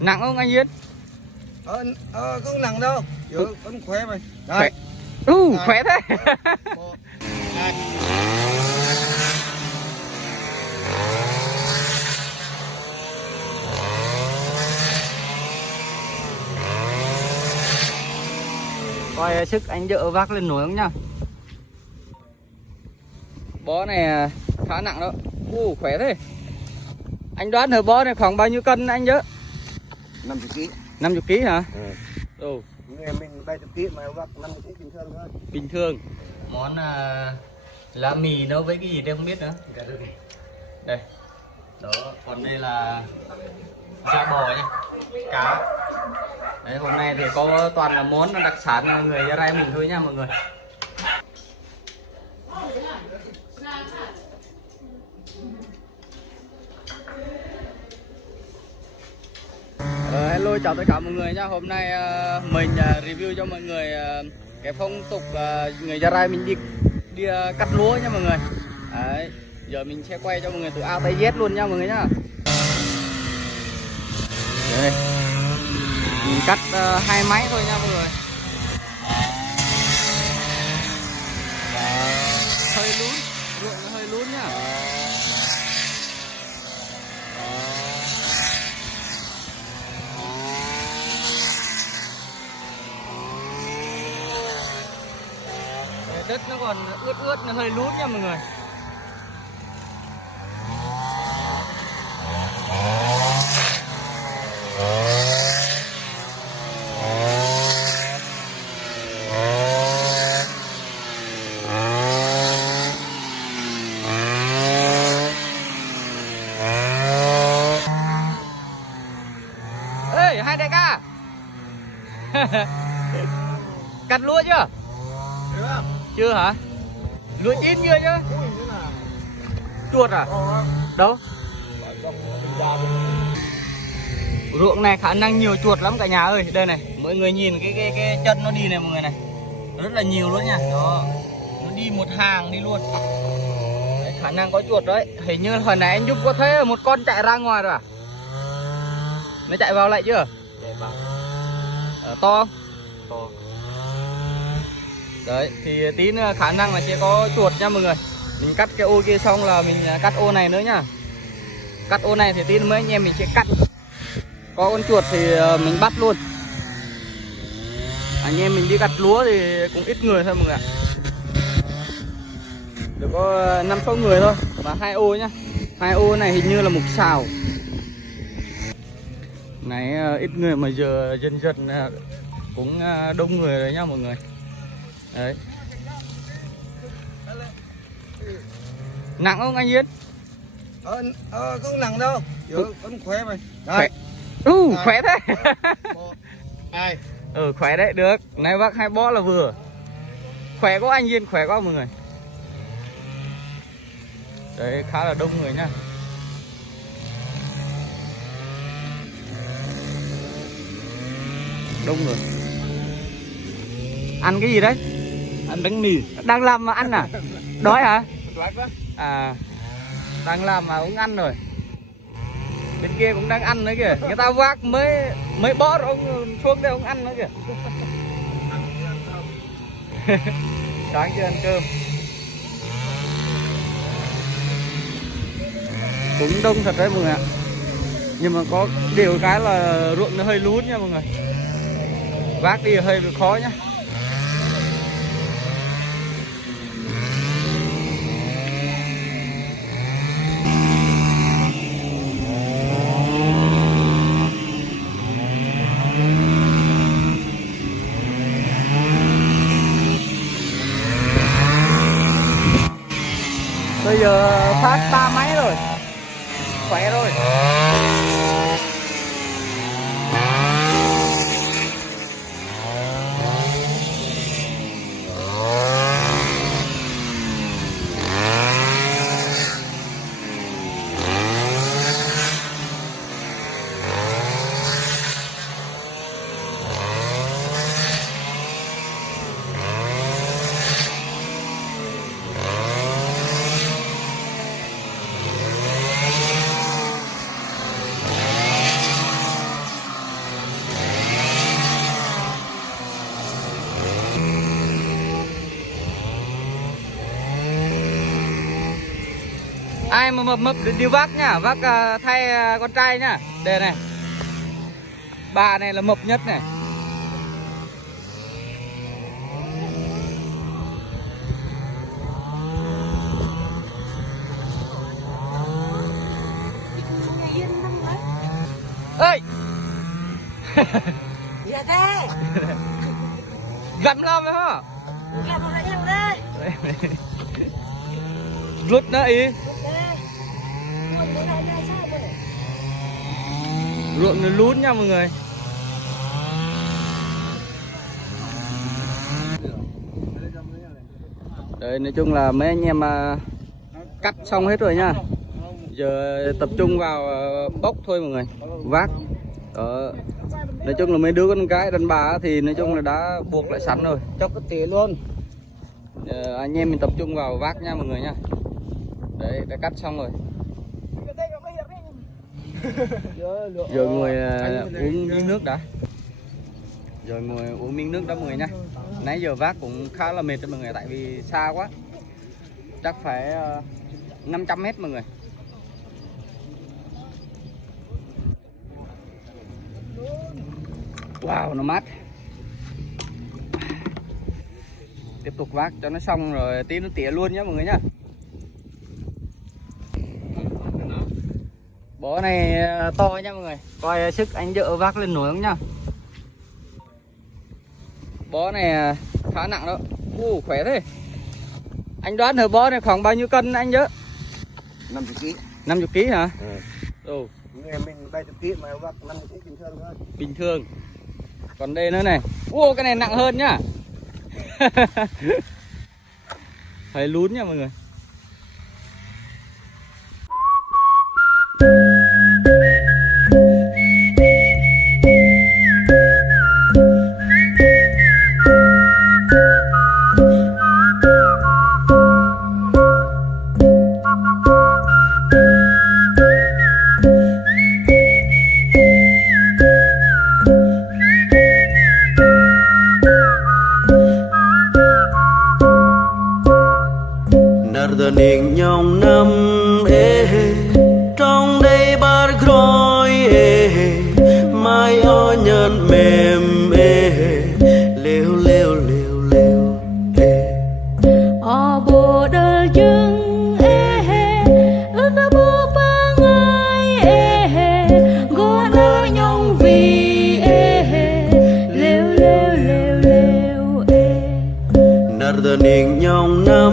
Nặng không anh Yến? Không nặng đâu. Vẫn khỏe mày. Khỏe. Khỏe thế. Một, hai. Coi sức anh đỡ vác lên nổi không nhá. Bó này khá nặng đó. Khỏe thế. Anh đoán thử bó này khoảng bao nhiêu cân anh nhớ? 50 kg. 50 kg hả? Ừ. Nghe mình 70 kg mà vác 50 kg bình thường thôi. Bình thường. Món lá mì nấu với cái gì đây không biết nữa. Đây. Đó, còn đây là da bò nhá. Cá. Đấy, hôm nay thì có toàn là món đặc sản người Gia Rai mình thôi nha mọi người. Hello, chào tất cả mọi người nhá. Hôm nay mình review cho mọi người cái phong tục người Gia Rai mình đi cắt lúa nha mọi người. Đấy, giờ mình sẽ quay cho mọi người từ A tới Z luôn nha mọi người nhá. Đây, mình cắt 2 máy thôi nha mọi người. Hơi lún, ruộng nó hơi lún nhá. Đất nó còn ướt nó hơi lún nha mọi người. Ê, hai đại ca. Cắt lúa chưa? Chưa hả? Lúa chín chưa chứ? Chuột à? Đâu? Ruộng này khả năng nhiều chuột lắm cả nhà ơi. Đây này, mọi người nhìn cái chân nó đi này mọi người này. Rất là nhiều luôn nha. Đó. Nó đi một hàng đi luôn. Đấy, khả năng có chuột đấy. Hình như hồi nãy anh Dung có thấy một con chạy ra ngoài rồi à? Nó chạy vào lại chưa? To không? To. Đấy, thì tí nữa khả năng là sẽ có chuột nha mọi người. Mình cắt cái ô kia xong là mình cắt ô này nữa nhá. Cắt ô này thì tí nữa mấy anh em mình sẽ cắt. Có con chuột thì mình bắt luôn. Anh em mình đi cắt lúa thì cũng ít người thôi mọi người ạ. Được có 5-6 người thôi. Và 2 ô nhá. 2 ô này hình như là một xào. Này ít người mà giờ dần dần cũng đông người rồi nhá mọi người. Đấy. Nặng không anh Yến? Không nặng đâu. Vẫn khỏe mày. Khỏe. Khỏe thế. Một, hai. Khỏe đấy, được. Này bác 2 bó là vừa. Khỏe quá anh Yên, khỏe quá mọi người. Đấy, khá là đông người nhá. Đông người. Ăn cái gì đấy? Ăn bánh mì. Đang làm mà ăn à? Đói hả? À, đang làm mà cũng ăn rồi. Bên kia cũng đang ăn nữa kìa. Người ta vác mấy bó rồi ông xuống đây ông ăn nữa kìa. Sáng chưa ăn cơm. Cũng đông thật đấy mọi người ạ. Nhưng mà có điều cái là ruộng nó hơi lún nha mọi người. Vác đi hơi bị khó nhá. Bây giờ phát 3 máy rồi. Khỏe rồi. ai mà mập đi vác nhá, vác thay con trai nhá. Đây này. Bà này là mập nhất này. Ơi. Dạ thế. Gặm lắm đấy hả? Làm một lại nhau đây. Rút nữa ý. Ruộng nó lún nha mọi người. Đấy, nói chung là mấy anh em cắt xong hết rồi nha. Giờ tập trung vào bốc thôi mọi người. Vác. Đó. Nói chung là mấy đứa con gái đàn bà thì nói chung là đã buộc lại sẵn rồi. Cho cái tỉa luôn. Anh em mình tập trung vào vác nha mọi người nha. Đấy, đã cắt xong rồi. Rồi ngồi uống miếng nước đã. Rồi ngồi uống miếng nước đó mọi người nha. Nãy giờ vác cũng khá là mệt đó mọi người, tại vì xa quá. Chắc phải 500 mét mọi người. Wow, nó mát. Tiếp tục vác cho nó xong rồi tí nó tỉa luôn nhé mọi người nhá. Bó này to nha mọi người. Coi sức anh vợ vác lên nổi không nha. Bó này khá nặng đó. Khỏe thế. Anh đoán thử bó này khoảng bao nhiêu cân anh nhớ? 50 kg. 50 kg hả? Ừ. Người mình 70 kg mà vác 50 kg bình thường thôi. Bình thường. Còn đây nữa này. Cái này nặng hơn nhá. Phải lún nha mọi người. Niềm nhong năm trong đây bát khói mai o nhân mềm lêu lêu lêu lêu Ở bộ đời chừng ước ta bộ ba ngày gõ nơi nhong vì lêu lêu lêu lêu nở niềm nhong năm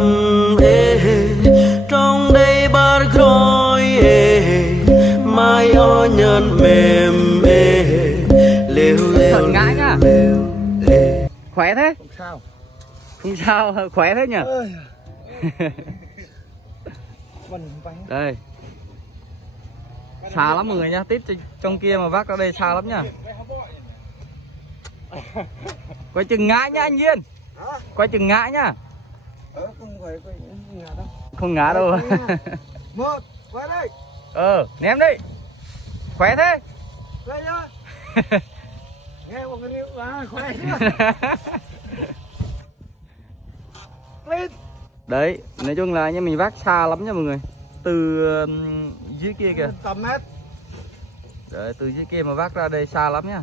trong đây bát khói mai o nhân mềm lêu lêu ngã nhá. Khỏe thế? Không sao. Không sao, khỏe thế nhỉ? Đây. Xa lắm mọi người nha, tít trong kia mà vác ra đây xa lắm nha. Quay chừng ngã nhá anh Nhiên. Quay chừng ngã nhá. Không phải ngã đâu. Không ngã đâu. Một, quay đây. Ném đi. Khỏe thế? Đây nhá. Nghe một cái điệu khỏe. Lên. Đấy, nói chung là anh mình vác xa lắm nha mọi người. Từ dưới kia kìa. 100 mét. Đấy, từ dưới kia mà vác ra đây xa lắm nhá.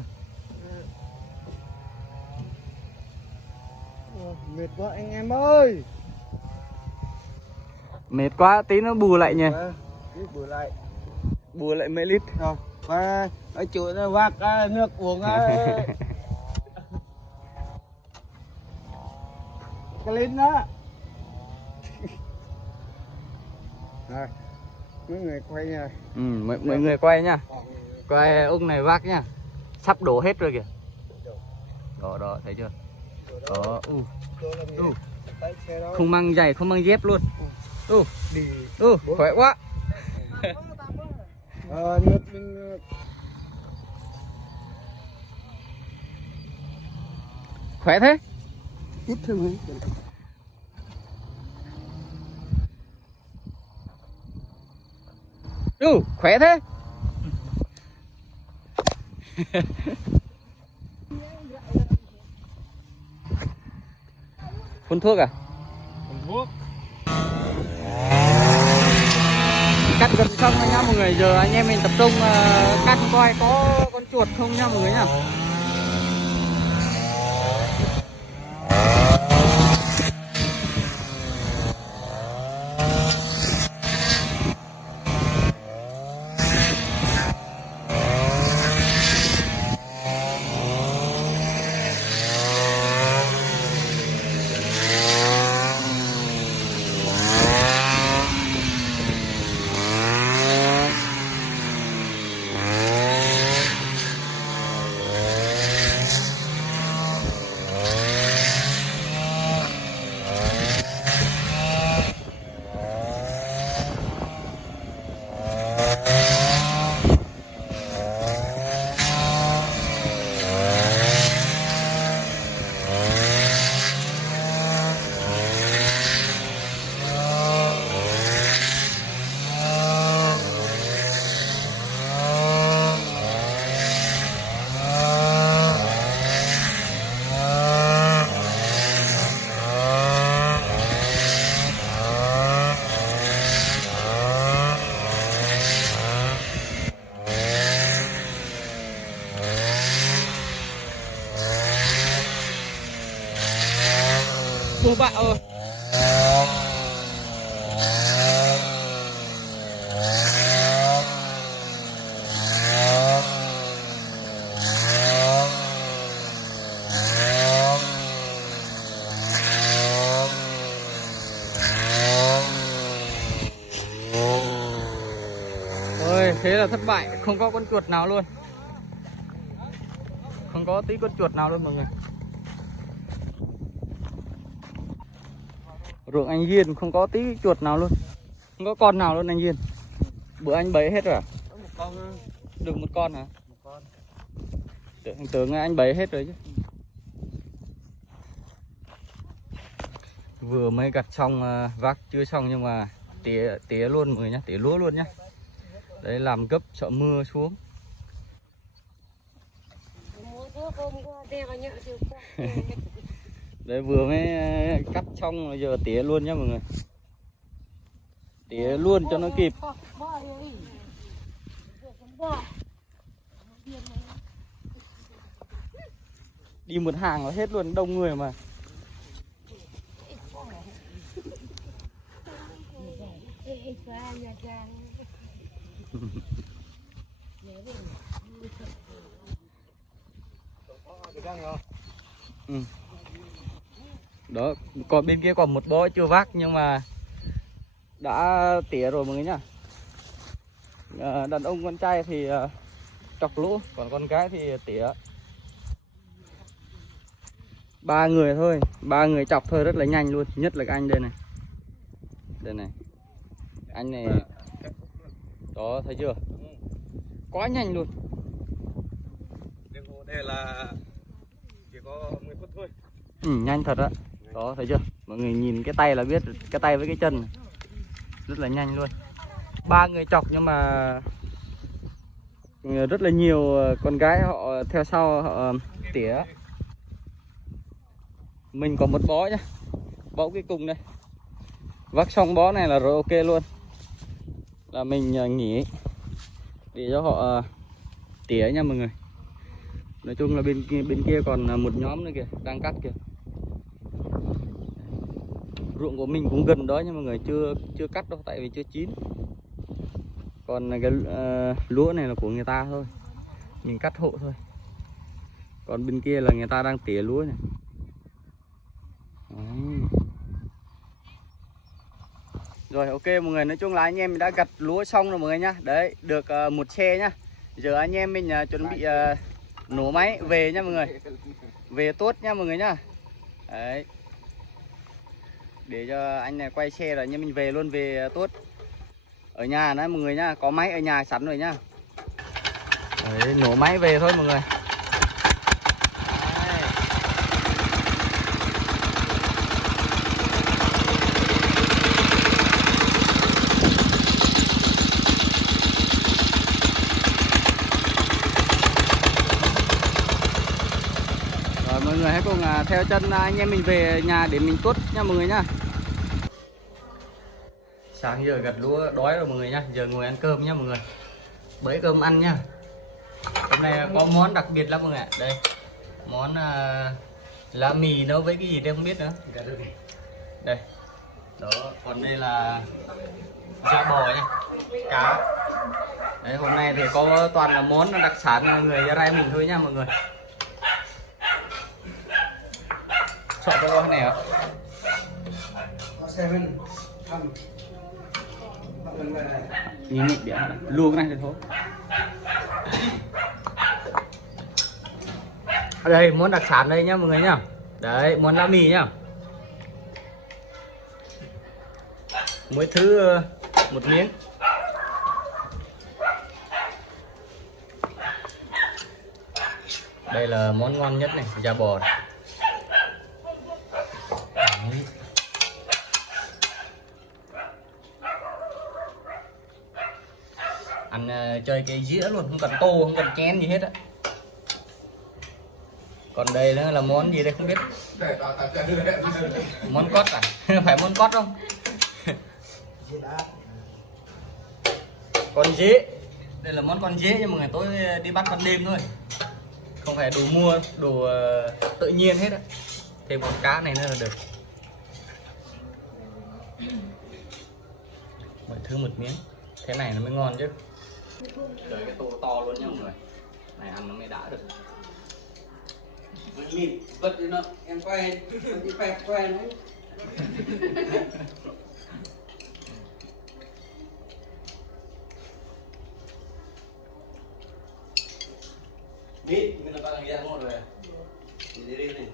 Mệt quá anh em ơi. Mệt quá, tí nó bù lại nhỉ. Bù lại. Bù lại mấy lít. Rồi, và ở chỗ nó vác nước uống cái lên đó. Rồi, mấy người quay nha. Mọi người quay nha. Quay ông này vác nha. Sắp đổ hết rồi kìa. Đó, thấy chưa? Đó, không mang giày, không mang dép luôn. Khỏe quá. Nước mình Khỏe thế? ít thôi. Khỏe thế? Phun thuốc à? Thuốc. cắt gần xong rồi nhá mọi người. Giờ anh em mình tập trung cắt coi có con chuột không nhá mọi người nhá. Bố bạn ơi. Ôi, thế là thất bại, không có con chuột nào luôn. Không có tí con chuột nào luôn mọi người. Ruộng anh Duyên không có tí chuột nào luôn. Không có con nào luôn anh Duyên. Bữa anh bẫy hết rồi à? Một con. Được một con hả? Một con. Tưởng anh bẫy hết rồi chứ. Vừa mới gặt xong, vác chưa xong nhưng mà tỉa luôn mọi người nhá, tỉa lúa luôn nhá. Đấy làm gấp sợ mưa xuống. Đấy vừa mới cắt xong rồi giờ tỉa luôn nhá mọi người. Tỉa luôn cho nó kịp. Đi một hàng là hết luôn, đông người mà. Ừ. Đó, còn bên kia còn một bó chưa vác nhưng mà đã tỉa rồi mọi người nhá. Đàn ông con trai thì chọc lỗ, còn con gái thì tỉa. 3 người thôi, 3 người chọc thôi, rất là nhanh luôn, nhất là cái anh đây này. Đây này. Anh này. Đó, thấy chưa? Quá nhanh luôn. Đây là chỉ có 10 phút thôi. Ừ, nhanh thật á. Đó, thấy chưa? Mọi người nhìn cái tay là biết, cái tay với cái chân rất là nhanh luôn. 3 người chọc nhưng mà rất là nhiều con gái họ theo sau họ tỉa. Mình có một bó nhá, bó cuối cùng đây. Vác xong bó này là rồi ok luôn, là mình nghỉ để cho họ tỉa nha mọi người. Nói chung là bên kia còn một nhóm nữa kìa, đang cắt kìa. Ruộng của mình cũng gần đó nhưng mọi người chưa cắt đâu, tại vì chưa chín. Còn cái lúa này là của người ta thôi, mình cắt hộ thôi. Còn bên kia là người ta đang tỉa lúa này. Đấy. Rồi ok mọi người, nói chung là anh em mình đã gặt lúa xong rồi mọi người nhá. Đấy, được một xe nhá. Giờ anh em mình chuẩn bị nổ máy về nhá mọi người. Về tốt nhá mọi người nhá. Đấy. Để cho anh này quay xe rồi anh em mình về luôn, về tốt. Ở nhà đấy mọi người nhá, có máy ở nhà sẵn rồi nhá. Đấy, nổ máy về thôi mọi người. Mọi người hãy cùng theo chân anh em mình về nhà để mình tuốt nha mọi người nhá. Sáng giờ gặt lúa đói rồi mọi người nhá, giờ ngồi ăn cơm nhá mọi người. Bới cơm ăn nhá. Hôm nay có món đặc biệt lắm mọi người ạ. Đây món lá mì nấu với cái gì đây không biết nữa. Đây đó, còn đây là da bò nhá, cá. Đấy, hôm nay thì có toàn là món đặc sản người Gia Rai mình thôi nha mọi người. Chọn cho con này ạ. Nhìn nhịn điểm luôn cái này thì thôi. Đây món đặc sản đây nhá mọi người nhá. Đấy món lá mì nhá. Mỗi thứ một miếng. Đây là món ngon nhất này, da bò này. Đấy. Ăn chơi cái dĩa luôn, không cần tô, không cần chén gì hết á. Còn đây nữa là món gì đây không biết. Món cốt à? Phải món cốt không? Con dế. Đây là món con dế nhưng mà ngày tối đi bắt ban đêm thôi. Không phải đồ mua, đồ tự nhiên hết á. Thêm con cá này nữa là được. Mọi thứ một miếng. Thế này nó mới ngon chứ. Trời cái tô to luôn nha mọi người. Này ăn nó mới đã được. Mịn vật gì nó em quay đi quay đấy. Đi, mình là bạn ghiền một rồi. Đi đi đi.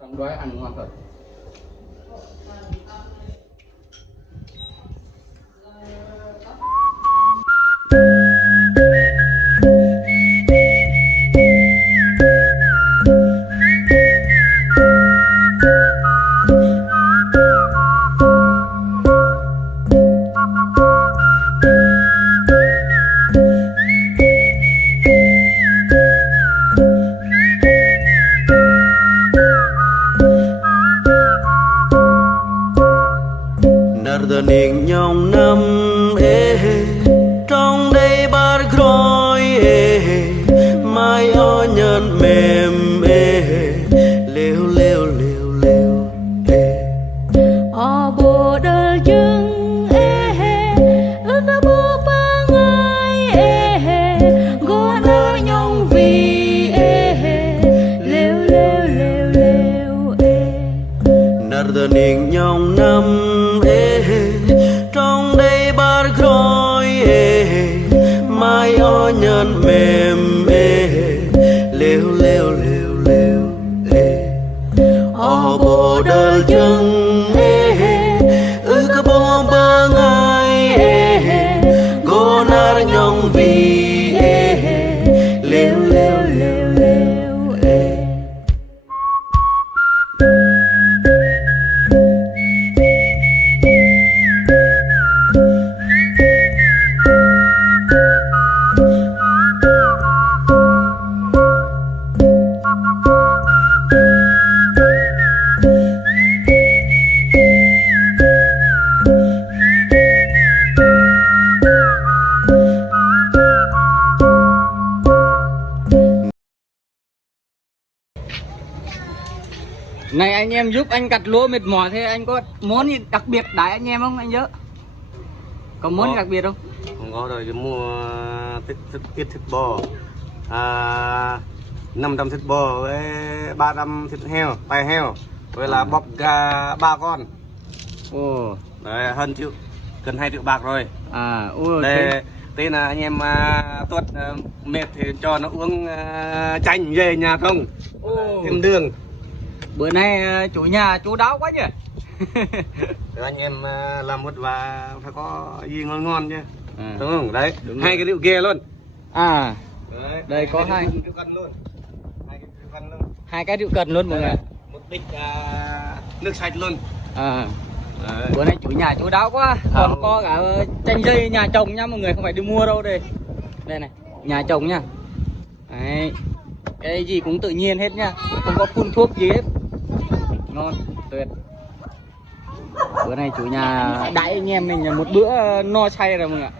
Trong đói ăn ngon thật. Niềm nhong năm trong đây bát khói mai o nhân mềm lêu lêu lêu lêu Ở bộ đời chừng ước ta bộ ba ngày gót nơi nhung vì lêu lêu lêu lêu nở niềm nhong năm trong đây bát khói mai o nhân mềm lêu lêu lêu lêu ở bộ đời chừng ước bộ ba ngày cô nar nhong vì lêu lêu lêu lêu Này anh em giúp anh gặt lúa mệt mỏi thế anh có món gì đặc biệt đãi anh em không anh nhớ? Có món gì đặc biệt không? Không có rồi, mua ít thịt bò 500 thịt bò với 300 thịt heo, tai heo với là bọc gà 3 con. Ồ. Đấy, hơn triệu, gần 2 triệu bạc rồi. À, ôi Đây, tên là anh em tuất mệt thì cho nó uống chanh về nhà không? Thêm đường. Bữa nay chủ nhà chú đáo quá nhỉ. Để anh em làm một và phải có gì ngon ngon chứ. Đúng không? Đấy, Đúng hai rồi. cái rượu kia luôn. À, Đấy, đây có hai rượu cân luôn. Hai cái rượu cân luôn. hai cái rượu cần luôn mọi người. Một địch nước sạch luôn. Bữa nay chủ nhà chú đáo quá, còn có cả chanh dây nhà chồng nha mọi người, không phải đi mua đâu. Đây này, nhà chồng nha. Đấy, cái gì cũng tự nhiên hết nha, không có phun thuốc gì hết, ngon tuyệt. Bữa nay chủ nhà đãi anh em mình một bữa no say rồi mọi người ạ.